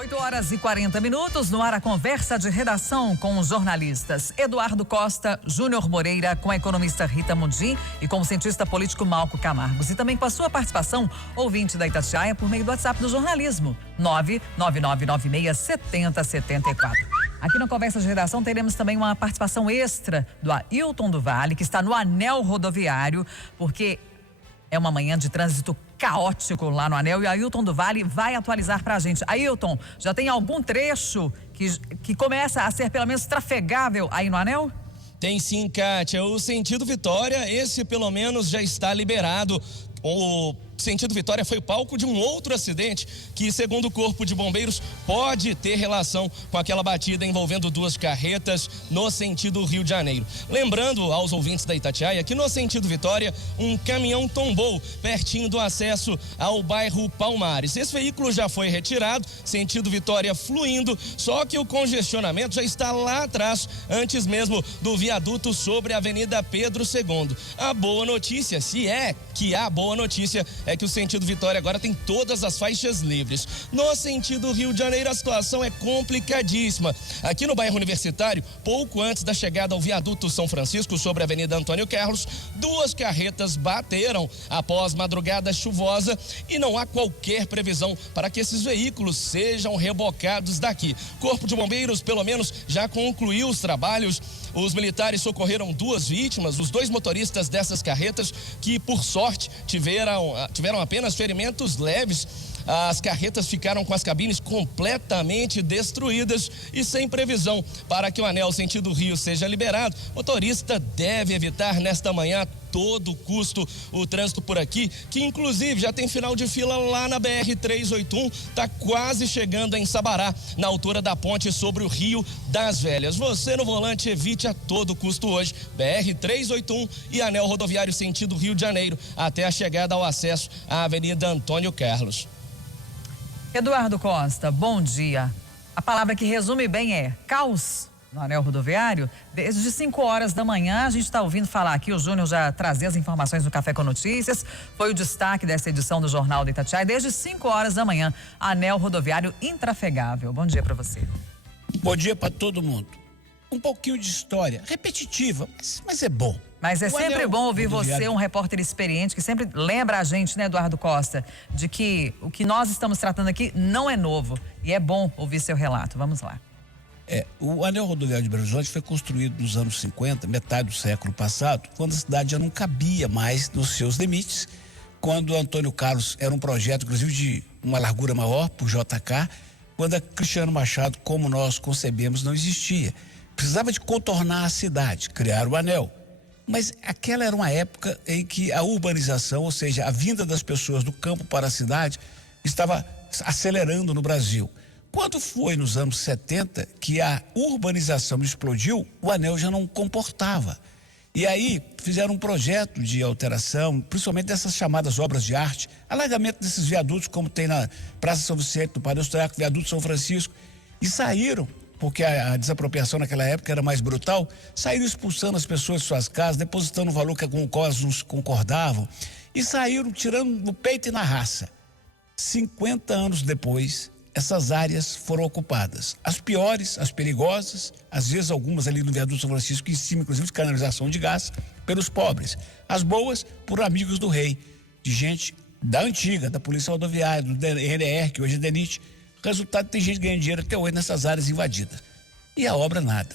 8h40, no ar a conversa de redação com os jornalistas Eduardo Costa, Júnior Moreira, com a economista Rita Mundim e com o cientista político Malco Camargos. E também com a sua participação, ouvinte da Itatiaia, por meio do WhatsApp do jornalismo, 999967074. Aqui na conversa de redação teremos também uma participação extra do Ailton do Vale, que está no anel rodoviário, porque é uma manhã de trânsito caótico lá no anel e o Ailton do Vale vai atualizar pra gente. Ailton, já tem algum trecho que começa a ser pelo menos trafegável aí no anel? Tem sim, Kátia. O sentido Vitória, esse pelo menos já está liberado. O sentido Vitória foi palco de um outro acidente que, segundo o Corpo de Bombeiros, pode ter relação com aquela batida envolvendo duas carretas no sentido Rio de Janeiro. Lembrando aos ouvintes da Itatiaia que no sentido Vitória, um caminhão tombou pertinho do acesso ao bairro Palmares. Esse veículo já foi retirado, sentido Vitória fluindo, só que o congestionamento já está lá atrás, antes mesmo do viaduto sobre a Avenida Pedro II. A boa notícia, se é que há boa notícia, é que o sentido Vitória agora tem todas as faixas livres. No sentido Rio de Janeiro, a situação é complicadíssima. Aqui no bairro Universitário, pouco antes da chegada ao viaduto São Francisco sobre a Avenida Antônio Carlos, duas carretas bateram após madrugada chuvosa e não há qualquer previsão para que esses veículos sejam rebocados daqui. Corpo de Bombeiros, pelo menos, já concluiu os trabalhos. Os militares socorreram duas vítimas, os dois motoristas dessas carretas, que por sorte tiveram apenas ferimentos leves. As carretas ficaram com as cabines completamente destruídas e sem previsão para que o anel sentido Rio seja liberado. O motorista deve evitar nesta manhã a todo custo o trânsito por aqui, que inclusive já tem final de fila lá na BR-381, está quase chegando em Sabará, na altura da ponte sobre o Rio das Velhas. Você no volante evite a todo custo hoje, BR-381 e anel rodoviário sentido Rio de Janeiro, até a chegada ao acesso à Avenida Antônio Carlos. Eduardo Costa, bom dia. A palavra que resume bem é caos no anel rodoviário. Desde 5 horas da manhã, a gente está ouvindo falar aqui, o Júnior já trazia as informações no Café com Notícias, foi o destaque dessa edição do Jornal da Itatiaia. Desde 5 horas da manhã, anel rodoviário intrafegável. Bom dia para você. Bom dia para todo mundo. Um pouquinho de história, repetitiva, mas é bom. Mas é sempre bom ouvir você, um repórter experiente, que sempre lembra a gente, né, Eduardo Costa, de que o que nós estamos tratando aqui não é novo. E é bom ouvir seu relato. Vamos lá. O anel rodoviário de Belo Horizonte foi construído nos anos 50, metade do século passado, quando a cidade já não cabia mais nos seus limites, quando o Antônio Carlos era um projeto, inclusive, de uma largura maior, por JK, quando a Cristiano Machado, como nós concebemos, não existia. Precisava de contornar a cidade, criar o anel. Mas aquela era uma época em que a urbanização, ou seja, a vinda das pessoas do campo para a cidade, estava acelerando no Brasil. Quando foi nos anos 70 que a urbanização explodiu, o anel já não comportava. E aí fizeram um projeto de alteração, principalmente dessas chamadas obras de arte, alargamento desses viadutos, como tem na Praça São Vicente, no Padre Eustáquio, viaduto São Francisco, e saíram, porque a desapropriação naquela época era mais brutal, saíram expulsando as pessoas de suas casas, depositando o valor com o qual elas não concordavam, e saíram tirando no peito e na raça. 50 anos depois, essas áreas foram ocupadas. As piores, as perigosas, às vezes algumas ali no viaduto São Francisco, em cima, inclusive, de canalização de gás, pelos pobres. As boas, por amigos do rei, de gente da antiga, da Polícia Rodoviária, do RDR, que hoje é DENIT. Resultado, tem gente ganhando dinheiro até hoje nessas áreas invadidas. E a obra nada.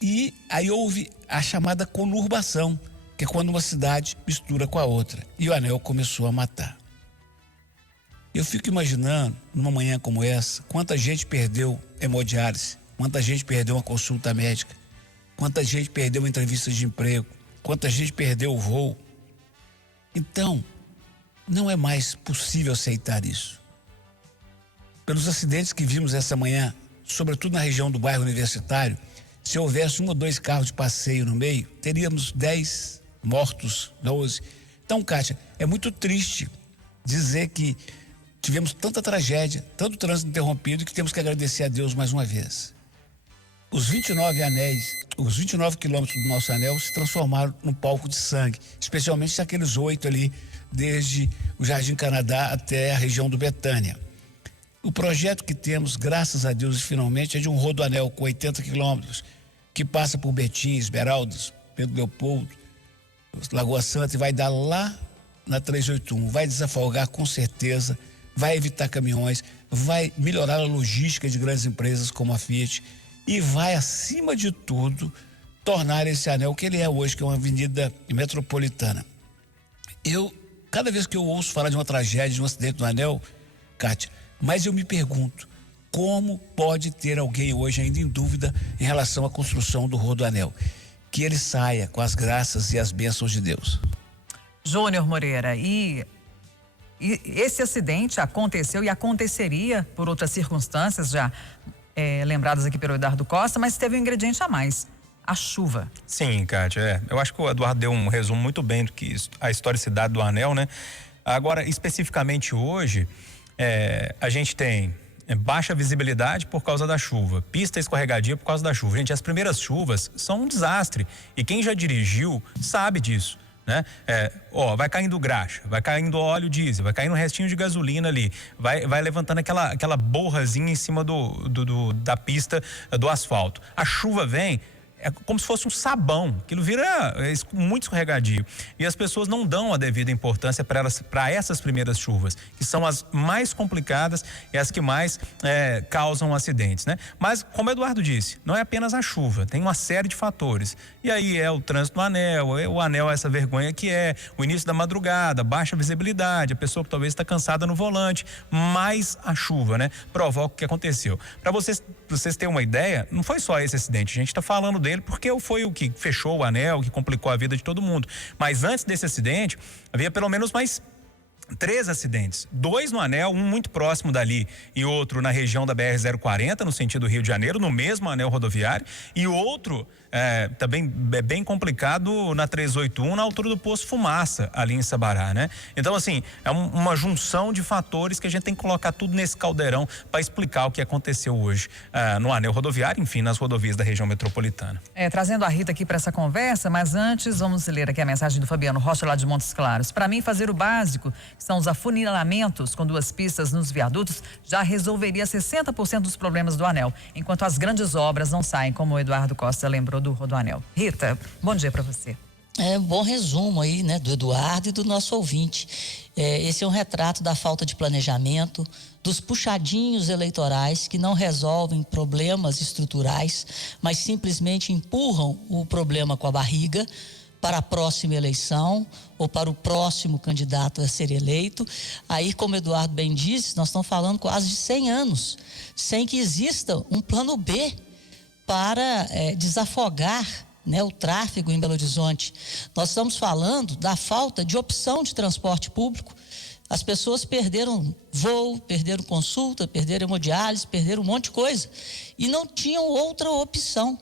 E aí houve a chamada conurbação, que é quando uma cidade mistura com a outra. E o anel começou a matar. Eu fico imaginando, numa manhã como essa, quanta gente perdeu hemodiálise, quanta gente perdeu uma consulta médica, quanta gente perdeu uma entrevista de emprego, quanta gente perdeu o voo. Então, não é mais possível aceitar isso. Pelos acidentes que vimos essa manhã, sobretudo na região do bairro Universitário, se houvesse 1 ou 2 carros de passeio no meio, teríamos 10 mortos, 12. Então, Kátia, é muito triste dizer que tivemos tanta tragédia, tanto trânsito interrompido, que temos que agradecer a Deus mais uma vez. Os 29 anéis, os 29 quilômetros do nosso anel se transformaram num palco de sangue, especialmente aqueles 8 ali, desde o Jardim Canadá até a região do Betânia. O projeto que temos, graças a Deus, finalmente, é de um rodoanel com 80 quilômetros, que passa por Betim, Esmeraldas, Pedro Leopoldo, Lagoa Santa, e vai dar lá na 381. Vai desafogar com certeza, vai evitar caminhões, vai melhorar a logística de grandes empresas como a Fiat e vai, acima de tudo, tornar esse anel o que ele é hoje, que é uma avenida metropolitana. Cada vez que eu ouço falar de uma tragédia, de um acidente no anel, Kátia, mas eu me pergunto, como pode ter alguém hoje ainda em dúvida em relação à construção do rodoanel? Que ele saia com as graças e as bênçãos de Deus. Júnior Moreira, e esse acidente aconteceu e aconteceria por outras circunstâncias já lembradas aqui pelo Eduardo Costa, mas teve um ingrediente a mais: a chuva. Sim, Kátia, eu acho que o Eduardo deu um resumo muito bem do que a historicidade do anel, né? Agora, especificamente hoje, a gente tem baixa visibilidade por causa da chuva, pista escorregadia por causa da chuva. Gente, as primeiras chuvas são um desastre e quem já dirigiu sabe disso, né? Vai caindo graxa, vai caindo óleo diesel, vai caindo restinho de gasolina ali, vai levantando aquela borrazinha em cima da pista do asfalto. A chuva vem, é como se fosse um sabão, aquilo vira muito escorregadio. E as pessoas não dão a devida importância para essas primeiras chuvas, que são as mais complicadas e as que mais causam acidentes, né? Mas, como o Eduardo disse, não é apenas a chuva, tem uma série de fatores. E aí é o trânsito no anel, o anel é essa vergonha que o início da madrugada, baixa visibilidade, a pessoa que talvez está cansada no volante, mais a chuva, né? Provoca o que aconteceu. Para vocês terem uma ideia, não foi só esse acidente, a gente está falando dele porque foi o que fechou o anel, que complicou a vida de todo mundo. Mas antes desse acidente, havia pelo menos mais 3 acidentes, 2 no anel, um muito próximo dali e outro na região da BR-040, no sentido Rio de Janeiro, no mesmo anel rodoviário, e outro também bem complicado na 381, na altura do Poço Fumaça, ali em Sabará, né? Então, assim, é uma junção de fatores que a gente tem que colocar tudo nesse caldeirão para explicar o que aconteceu hoje no anel rodoviário, enfim, nas rodovias da região metropolitana. Trazendo a Rita aqui para essa conversa, mas antes vamos ler aqui a mensagem do Fabiano Rocha, lá de Montes Claros. Para mim, fazer o básico, que são os afunilamentos com 2 pistas nos viadutos, já resolveria 60% dos problemas do anel, enquanto as grandes obras não saem, como o Eduardo Costa lembrou do rodoanel. Rita, bom dia para você. Bom resumo aí, né, do Eduardo e do nosso ouvinte. Esse é um retrato da falta de planejamento, dos puxadinhos eleitorais que não resolvem problemas estruturais, mas simplesmente empurram o problema com a barriga para a próxima eleição ou para o próximo candidato a ser eleito. Aí, como o Eduardo bem disse, nós estamos falando quase de 100 anos, sem que exista um plano B para desafogar, né, o tráfego em Belo Horizonte. Nós estamos falando da falta de opção de transporte público. As pessoas perderam voo, perderam consulta, perderam hemodiálise, perderam um monte de coisa e não tinham outra opção.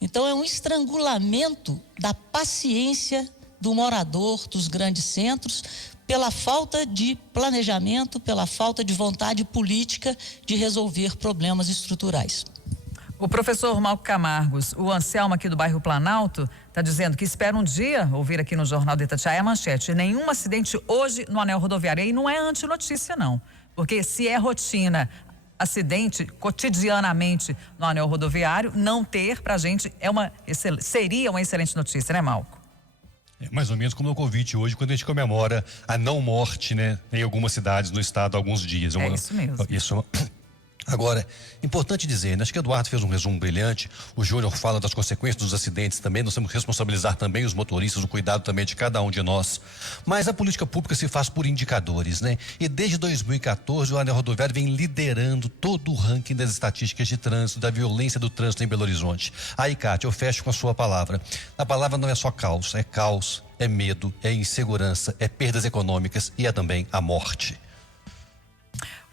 Então é um estrangulamento da paciência do morador dos grandes centros pela falta de planejamento, pela falta de vontade política de resolver problemas estruturais. O professor Malco Camargos, o Anselmo aqui do bairro Planalto, está dizendo que espera um dia ouvir aqui no Jornal de Itatiaia a manchete: nenhum acidente hoje no anel rodoviário. E não é antinotícia, não. Porque se é rotina, acidente cotidianamente no anel rodoviário, não ter pra gente seria uma excelente notícia, né, Malco? É mais ou menos como no Covid hoje, quando a gente comemora a não morte, né, em algumas cidades no estado há alguns dias. Isso mesmo. Agora, importante dizer, né? Acho que o Eduardo fez um resumo brilhante, o Júnior fala das consequências dos acidentes também, nós temos que responsabilizar também os motoristas, o cuidado também de cada um de nós. Mas a política pública se faz por indicadores, né? E desde 2014 o anel rodoviário vem liderando todo o ranking das estatísticas de trânsito, da violência do trânsito em Belo Horizonte. Aí, Kátia, eu fecho com a sua palavra. A palavra não é só caos, é medo, é insegurança, é perdas econômicas e é também a morte.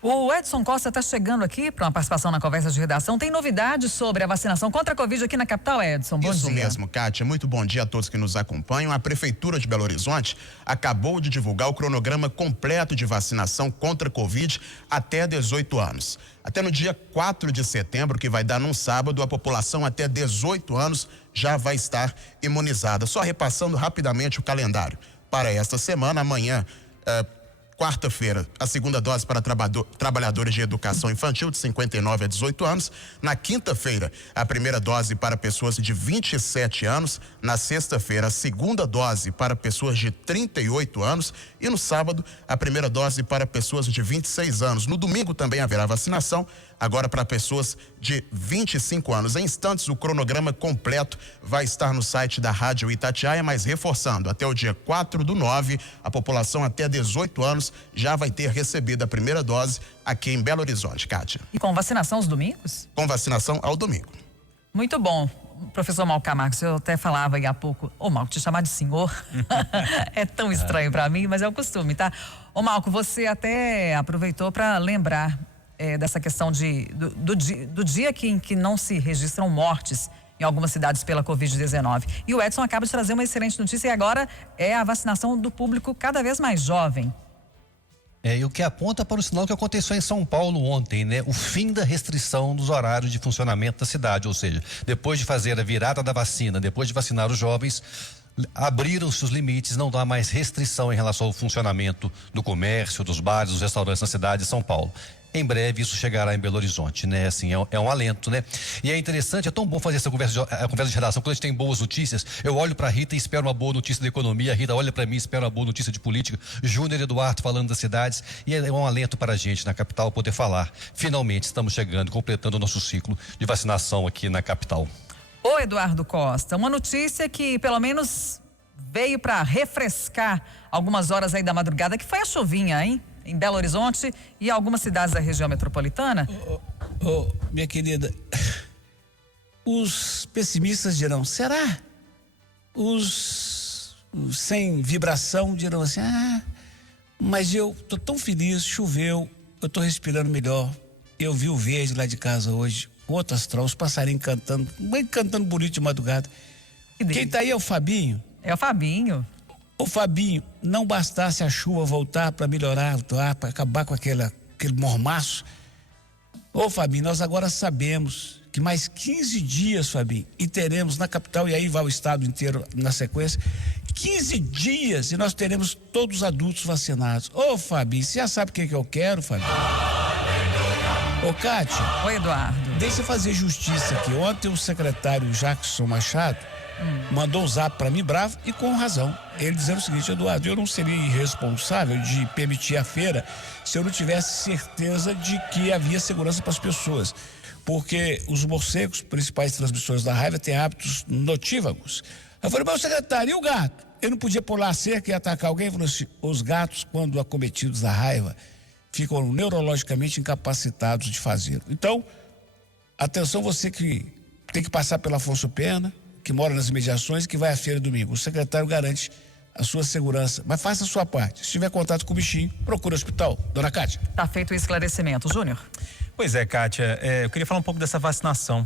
O Edson Costa está chegando aqui para uma participação na conversa de redação. Tem novidades sobre a vacinação contra a Covid aqui na capital, Edson? Bom dia. Isso mesmo, Kátia. Muito bom dia a todos que nos acompanham. A Prefeitura de Belo Horizonte acabou de divulgar o cronograma completo de vacinação contra a Covid até 18 anos. Até no dia 4 de setembro, que vai dar num sábado, a população até 18 anos já vai estar imunizada. Só repassando rapidamente o calendário. Para esta semana, amanhã, quarta-feira, a segunda dose para trabalhadores de educação infantil de 59 a 18 anos. Na quinta-feira, a primeira dose para pessoas de 27 anos. Na sexta-feira, a segunda dose para pessoas de 38 anos. E no sábado, a primeira dose para pessoas de 26 anos. No domingo também haverá vacinação, agora para pessoas de 25 anos. Em instantes, o cronograma completo vai estar no site da Rádio Itatiaia, mas reforçando, até o dia 4/9, a população até 18 anos já vai ter recebido a primeira dose aqui em Belo Horizonte, Kátia. E com vacinação aos domingos? Com vacinação ao domingo. Muito bom. Professor Malco Camargo, eu até falava aí há pouco, Malco, te chamar de senhor é tão estranho para mim, mas é o costume, tá? Malco, você até aproveitou para lembrar dessa questão do dia em que não se registram mortes em algumas cidades pela Covid-19. E o Edson acaba de trazer uma excelente notícia, e agora é a vacinação do público cada vez mais jovem. E o que aponta para o sinal que aconteceu em São Paulo ontem, né? O fim da restrição dos horários de funcionamento da cidade, ou seja, depois de fazer a virada da vacina, depois de vacinar os jovens, abriram-se os limites, não dá mais restrição em relação ao funcionamento do comércio, dos bares, dos restaurantes na cidade de São Paulo. Em breve isso chegará em Belo Horizonte, né? Assim, é um alento, né? E é interessante, é tão bom fazer essa conversa de redação, quando a gente tem boas notícias. Eu olho para a Rita e espero uma boa notícia da economia, a Rita olha para mim e espera uma boa notícia de política, Júnior e Eduardo falando das cidades, e é um alento para a gente na capital poder falar. Finalmente estamos chegando, completando o nosso ciclo de vacinação aqui na capital. Ô Eduardo Costa, uma notícia que pelo menos veio para refrescar algumas horas aí da madrugada, que foi a chuvinha, hein? Em Belo Horizonte e algumas cidades da região metropolitana. Minha querida, os pessimistas dirão, será? Os sem vibração dirão assim, mas eu tô tão feliz, choveu, eu tô respirando melhor. Eu vi o verde lá de casa hoje, outro astral, os passarinhos cantando, bem cantando bonito de madrugada. Quem tá aí é o Fabinho. É o Fabinho. Ô Fabinho, não bastasse a chuva voltar para melhorar o ar, para acabar com aquele mormaço. Ô Fabinho, nós agora sabemos que mais 15 dias, Fabinho, e teremos na capital, e aí vai o estado inteiro na sequência, 15 dias e nós teremos todos os adultos vacinados. Ô Fabinho, você já sabe o que eu quero, Fabinho? Ô Kátia. Oi, Eduardo. Deixa eu fazer justiça aqui. Ontem o secretário Jackson Machado mandou um zap para mim bravo e com razão. Ele dizendo o seguinte, Eduardo, eu não seria irresponsável de permitir a feira se eu não tivesse certeza de que havia segurança para as pessoas. Porque os morcegos, principais transmissores da raiva, têm hábitos notívagos. Eu falei, mas o secretário, e o gato? Ele não podia pular a cerca e atacar alguém? Ele falou assim, os gatos, quando acometidos da raiva, ficam neurologicamente incapacitados de fazê-lo. Então, atenção você que tem que passar pela Afonso Pena, que mora nas imediações, que vai à feira domingo. O secretário garante a sua segurança, mas faça a sua parte. Se tiver contato com o bichinho, procure o hospital. Dona Kátia. Tá feito o esclarecimento. Júnior. Pois é, Kátia, eu queria falar um pouco dessa vacinação.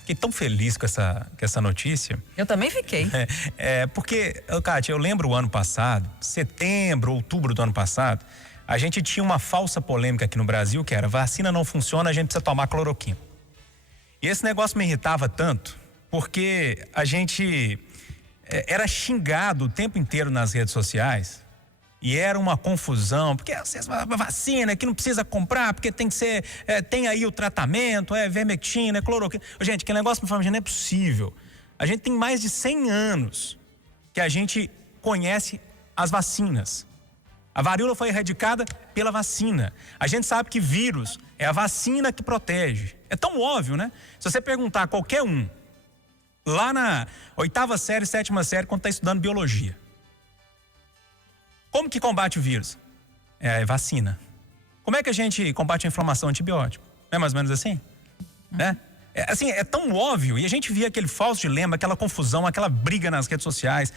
Fiquei tão feliz com essa notícia. Eu também fiquei. Porque, Kátia, eu lembro o ano passado, setembro, outubro do ano passado, a gente tinha uma falsa polêmica aqui no Brasil, que era vacina não funciona, a gente precisa tomar cloroquina. E esse negócio me irritava tanto, porque a gente era xingado o tempo inteiro nas redes sociais e era uma confusão, porque a vacina que não precisa comprar, porque tem que ser, tem aí o tratamento, vermectina, cloroquina. Gente, que negócio me fala, não é possível. A gente tem mais de 100 anos que a gente conhece as vacinas. A varíola foi erradicada pela vacina. A gente sabe que vírus é a vacina que protege. É tão óbvio, né? Se você perguntar a qualquer um, lá na 8ª série, 7ª série, quando está estudando biologia, como que combate o vírus? É vacina. Como é que a gente combate a inflamação? Antibiótico. Não é mais ou menos assim? Né? É tão óbvio, e a gente via aquele falso dilema, aquela confusão, aquela briga nas redes sociais.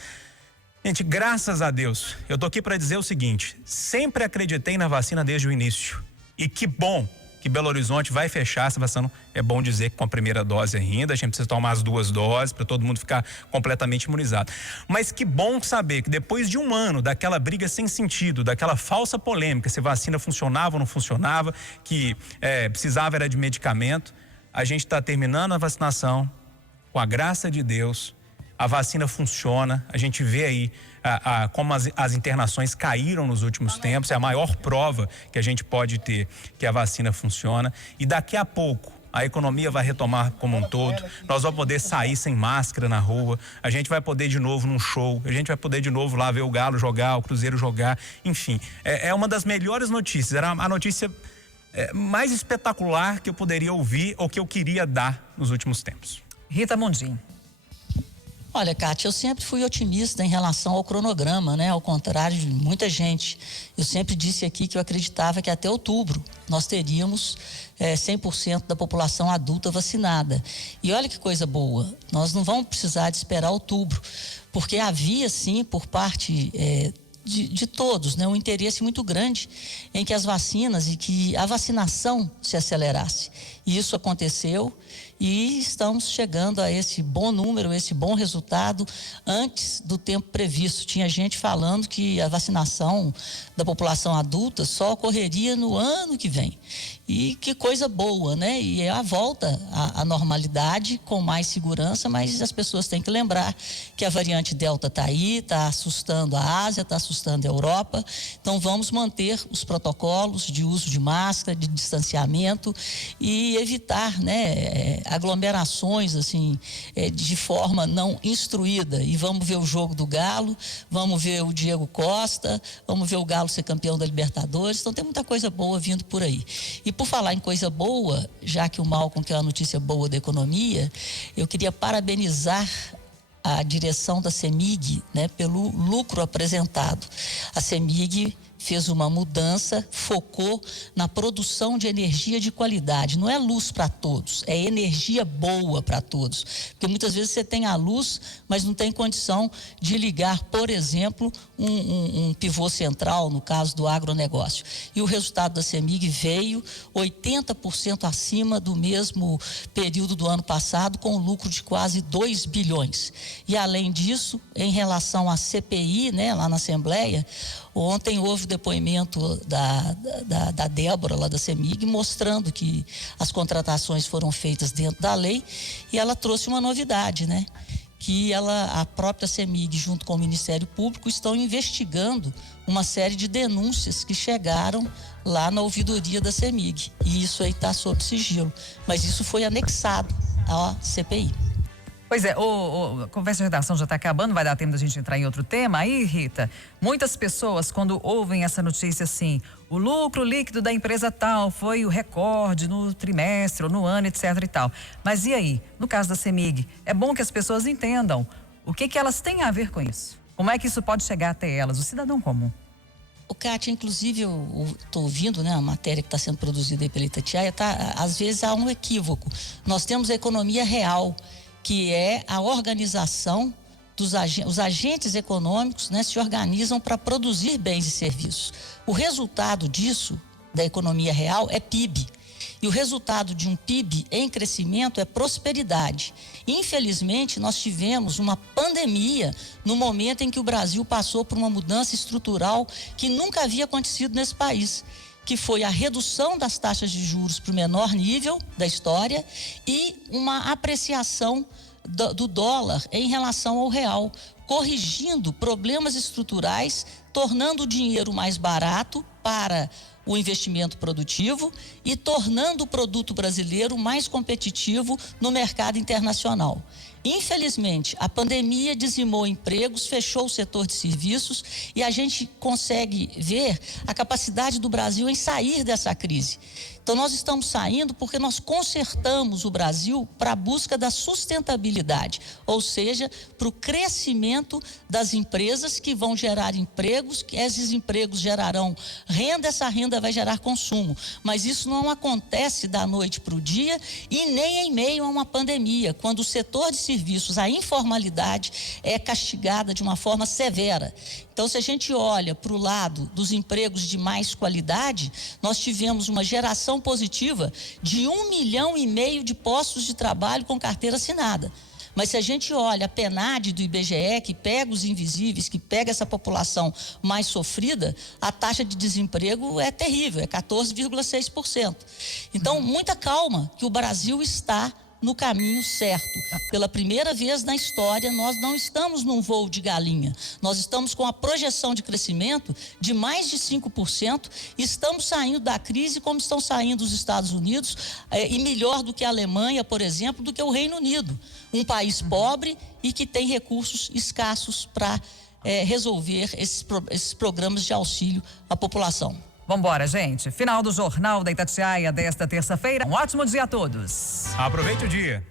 Gente, graças a Deus, eu tô aqui para dizer o seguinte, sempre acreditei na vacina desde o início. E que bom que Belo Horizonte vai fechar essa vacina. É bom dizer que com a primeira dose ainda, a gente precisa tomar as 2 doses para todo mundo ficar completamente imunizado. Mas que bom saber que depois de um ano daquela briga sem sentido, daquela falsa polêmica, se vacina funcionava ou não funcionava, que precisava era de medicamento, a gente está terminando a vacinação, com a graça de Deus. A vacina funciona, a gente vê aí como as internações caíram nos últimos tempos, é a maior prova que a gente pode ter que a vacina funciona. E daqui a pouco a economia vai retomar como um todo, nós vamos poder sair sem máscara na rua, a gente vai poder de novo num show, a gente vai poder de novo lá ver o Galo jogar, o Cruzeiro jogar, enfim. É uma das melhores notícias, era a notícia mais espetacular que eu poderia ouvir ou que eu queria dar nos últimos tempos. Rita Mundim. Olha, Kátia, eu sempre fui otimista em relação ao cronograma, né? Ao contrário de muita gente. Eu sempre disse aqui que eu acreditava que até outubro nós teríamos 100% da população adulta vacinada. E olha que coisa boa, nós não vamos precisar de esperar outubro, porque havia sim, por parte de todos, né, um interesse muito grande em que as vacinas e que a vacinação se acelerasse. E isso aconteceu e estamos chegando a esse bom número, esse bom resultado antes do tempo previsto. Tinha gente falando que a vacinação da população adulta só ocorreria no ano que vem. E que coisa boa, né? E é a volta à normalidade com mais segurança, mas as pessoas têm que lembrar que a variante Delta está aí, está assustando a Ásia, está assustando a Europa. Então vamos manter os protocolos de uso de máscara, de distanciamento e evitar, né, aglomerações assim, de forma não instruída. E vamos ver o jogo do Galo, vamos ver o Diego Costa, vamos ver o Galo ser campeão da Libertadores. Então tem muita coisa boa vindo por aí. E por falar em coisa boa, já que o Malcolm quer uma notícia boa da economia, eu queria parabenizar a direção da CEMIG, né, pelo lucro apresentado. A CEMIG fez uma mudança, focou na produção de energia de qualidade. Não é luz para todos, é energia boa para todos. Porque muitas vezes você tem a luz, mas não tem condição de ligar, por exemplo, um pivô central, no caso do agronegócio. E o resultado da CEMIG veio 80% acima do mesmo período do ano passado, com um lucro de quase 2 bilhões. E além disso, em relação à CPI, né, lá na Assembleia, ontem houve o depoimento da Débora, lá da CEMIG, mostrando que as contratações foram feitas dentro da lei, e ela trouxe uma novidade, né? Que a própria CEMIG, junto com o Ministério Público, estão investigando uma série de denúncias que chegaram lá na ouvidoria da CEMIG. E isso aí está sob sigilo. Mas isso foi anexado à CPI. Pois é, a conversa de redação já está acabando, vai dar tempo da gente entrar em outro tema. Aí, Rita, muitas pessoas, quando ouvem essa notícia assim, o lucro líquido da empresa tal foi o recorde no trimestre ou no ano, etc e tal. Mas e aí, no caso da CEMIG, é bom que as pessoas entendam o que elas têm a ver com isso. Como é que isso pode chegar até elas, o cidadão comum? Kátia, inclusive eu estou ouvindo, né, a matéria que está sendo produzida aí pela Itatiaia, às vezes há um equívoco. Nós temos a economia real, que é a organização os agentes econômicos, né, se organizam para produzir bens e serviços. O resultado disso, da economia real, é PIB. E o resultado de um PIB em crescimento é prosperidade. Infelizmente, nós tivemos uma pandemia no momento em que o Brasil passou por uma mudança estrutural que nunca havia acontecido nesse país, que foi a redução das taxas de juros para o menor nível da história e uma apreciação do dólar em relação ao real, corrigindo problemas estruturais, tornando o dinheiro mais barato para o investimento produtivo e tornando o produto brasileiro mais competitivo no mercado internacional. Infelizmente, a pandemia dizimou empregos, fechou o setor de serviços e a gente consegue ver a capacidade do Brasil em sair dessa crise. Então, nós estamos saindo porque nós consertamos o Brasil para a busca da sustentabilidade, ou seja, para o crescimento das empresas que vão gerar empregos, que esses empregos gerarão renda, essa renda vai gerar consumo. Mas isso não acontece da noite para o dia e nem em meio a uma pandemia, quando o setor de serviços, a informalidade é castigada de uma forma severa. Então, se a gente olha para o lado dos empregos de mais qualidade, nós tivemos uma geração positiva de 1,5 milhão de postos de trabalho com carteira assinada. Mas se a gente olha a PNAD do IBGE, que pega os invisíveis, que pega essa população mais sofrida, a taxa de desemprego é terrível, é 14,6%. Então, muita calma, que o Brasil está no caminho certo. Pela primeira vez na história, nós não estamos num voo de galinha. Nós estamos com a projeção de crescimento de mais de 5%. Estamos saindo da crise como estão saindo os Estados Unidos e melhor do que a Alemanha, por exemplo, do que o Reino Unido. Um país pobre e que tem recursos escassos para resolver esses programas de auxílio à população. Vambora, gente. Final do Jornal da Itatiaia desta terça-feira. Um ótimo dia a todos. Aproveite o dia.